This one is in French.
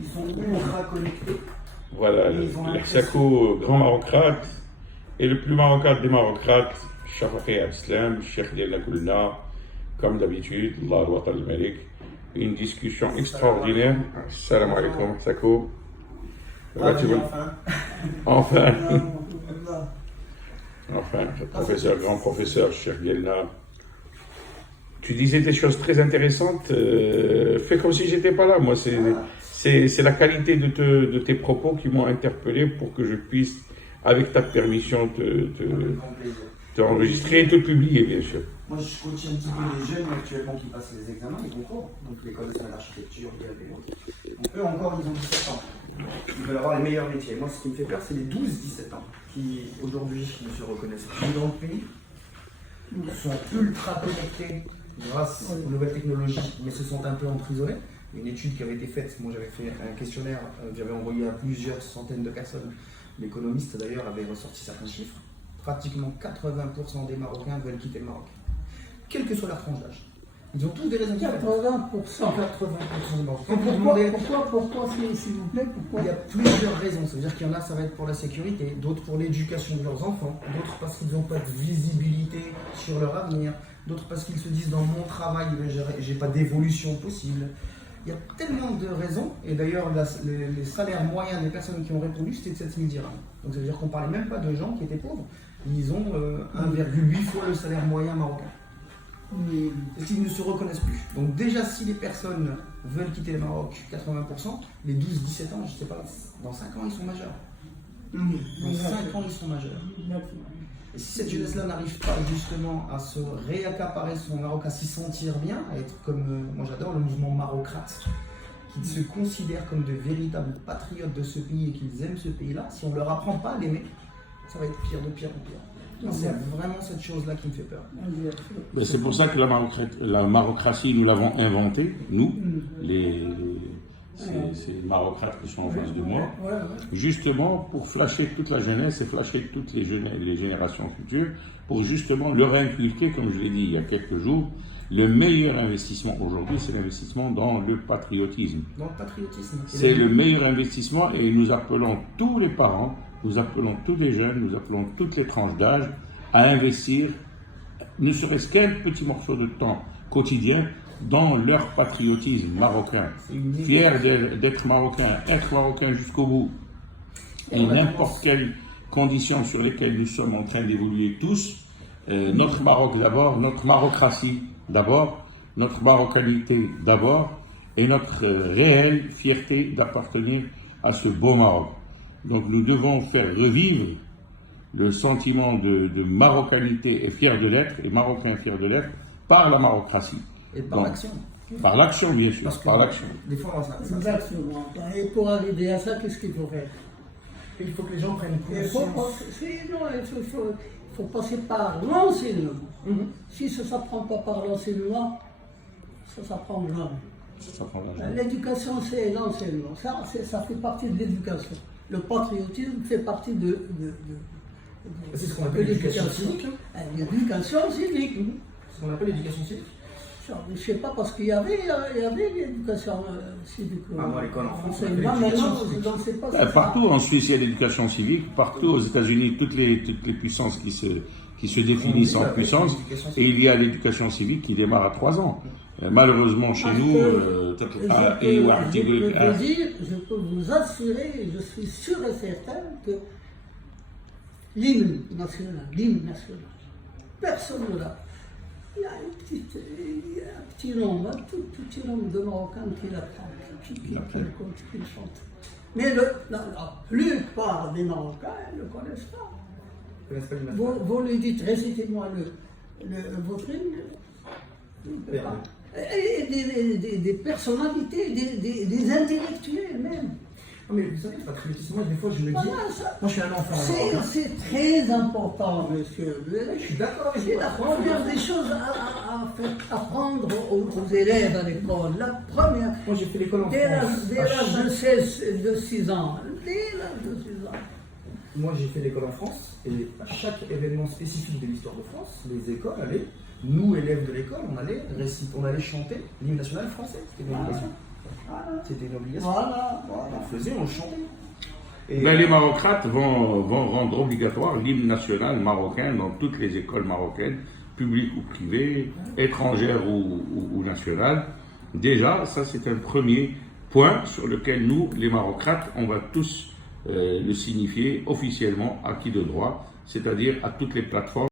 Ils sont ultra connectés. Voilà, l'Arsako, grand marocrate, et le plus marocrate des marocrates, Shafaqi Al-Islam, Cheikh Della Kulna, comme d'habitude, Allah al al-Malik. Une discussion extraordinaire. Salam alaikum, Sako. Enfin. Enfin, professeur, grand professeur, Cheikh Della. Tu disais des choses très intéressantes. Fais comme si j'étais pas là. Moi, c'est la qualité de tes propos qui m'ont interpellé pour que je puisse, avec ta permission, te enregistrer et te publier, bien sûr. Moi, je coach un petit peu les jeunes actuellement qui passent les examens, les concours, donc l'école nationale d'architecture, et autres. Donc eux encore, ils ont 17 ans. Ils veulent avoir les meilleurs métiers. Moi, ce qui me fait peur, c'est les 12-17 ans qui, aujourd'hui, ne se reconnaissent plus dans le pays, sont ultra connectés grâce aux nouvelles technologies, mais se sont un peu emprisonnés. Une étude qui avait été faite, moi j'avais fait un questionnaire que j'avais envoyé à plusieurs centaines de personnes. L'économiste d'ailleurs avait ressorti certains chiffres. Pratiquement 80% des Marocains veulent quitter le Maroc, quelle que soit leur tranche d'âge. Ils ont tous des raisons différentes. 80% des Marocains. Pourquoi, s'il vous plaît, pourquoi? Il y a plusieurs raisons. Ça veut dire qu'il y en a, ça va être pour la sécurité, d'autres pour l'éducation de leurs enfants, d'autres parce qu'ils n'ont pas de visibilité sur leur avenir, d'autres parce qu'ils se disent dans mon travail, j'ai pas d'évolution possible. Il y a tellement de raisons, et d'ailleurs les salaires moyens des personnes qui ont répondu c'était de 7 000 dirhams. Donc ça veut dire qu'on ne parlait même pas de gens qui étaient pauvres, ils ont 1,8 fois le salaire moyen marocain. Parce qu'ils ne se reconnaissent plus. Donc déjà si les personnes veulent quitter le Maroc, 80%, les 12-17 ans, je ne sais pas, dans 5 ans ils sont majeurs. Dans 5 ans ils sont majeurs. Et si cette jeunesse-là n'arrive pas justement à se réaccaparer son Maroc, à s'y sentir bien, à être comme, moi j'adore le mouvement marocrate, qui se considèrent comme de véritables patriotes de ce pays et qu'ils aiment ce pays-là, si on ne leur apprend pas à l'aimer, ça va être pire de pire en pire. C'est vraiment cette chose-là qui me fait peur. C'est pour ça que la marocratie, nous l'avons inventée, nous, c'est les marocrates qui sont en face de moi, justement pour flasher toute la jeunesse et flasher toutes les générations futures, pour justement leur inculquer, comme je l'ai dit il y a quelques jours, le meilleur investissement aujourd'hui, c'est l'investissement dans le patriotisme. Dans le patriotisme. C'est le meilleur investissement et nous appelons tous les parents, nous appelons tous les jeunes, nous appelons toutes les tranches d'âge à investir, ne serait-ce qu'un petit morceau de temps quotidien, dans leur patriotisme marocain, fiers d'être marocains, être marocains jusqu'au bout, et n'importe quelle condition sur lesquelles nous sommes en train d'évoluer tous, notre Maroc d'abord, notre marocratie d'abord, notre marocanité d'abord, et notre réelle fierté d'appartenir à ce beau Maroc. Donc nous devons faire revivre le sentiment de marocanité et fier de l'être, et marocain fier de l'être, par la marocratie. Et par l'action. Par l'action, bien sûr. Parce que par l'action. Des fois, Exactement. Et pour arriver à ça, qu'est-ce qu'il faut faire? Il faut que les gens prennent conscience. Il faut passer par l'enseignement. Si ça ne s'apprend pas par l'enseignement, ça s'apprend jamais. L'éducation, c'est l'enseignement. Ça fait partie de l'éducation. Le patriotisme fait partie de c'est ce qu'on appelle l'éducation civique. L'éducation civique. Ce qu'on appelle l'éducation civique. Je ne sais pas, parce qu'il y avait l'éducation civique. Moi, à l'école en France, je ne sais pas. Partout en Suisse, il y a l'éducation civique. Partout aux États-Unis, toutes les puissances qui se définissent en puissance. Et il y a l'éducation civique qui démarre à 3 ans. Malheureusement, chez nous, je peux vous assurer, je suis sûr et certain que l'hymne national, personne ne l'a. Il y a un petit nombre, un tout petit nombre de Marocains qui l'apprennent, qui le chantent. Mais la plupart des Marocains ne le connaissent pas. Vous lui dites, récitez-moi votre hymne. Et des personnalités, des intellectuels même. Non mais vous savez, le patriotisme, moi des fois je le dis, moi je suis un enfant. C'est très important, monsieur. Je suis d'accord avec vous. C'est la première des choses à apprendre aux élèves à l'école. La première. Moi j'ai fait l'école en France. Dès l'âge de 6 ans. Dès l'âge de 6 ans. Moi j'ai fait l'école en France et à chaque événement spécifique de l'histoire de France, les écoles allaient, nous élèves de l'école, on allait chanter l'hymne national français. C'était une éducation. Voilà. C'était une obligation. Voilà. On faisait, on chantait. Et Ben, les marocrates vont rendre obligatoire l'hymne national marocain dans toutes les écoles marocaines, publiques ou privées, étrangères ou nationales. Déjà, ça c'est un premier point sur lequel nous, les marocrates, on va tous le signifier officiellement acquis de droit, c'est-à-dire à toutes les plateformes.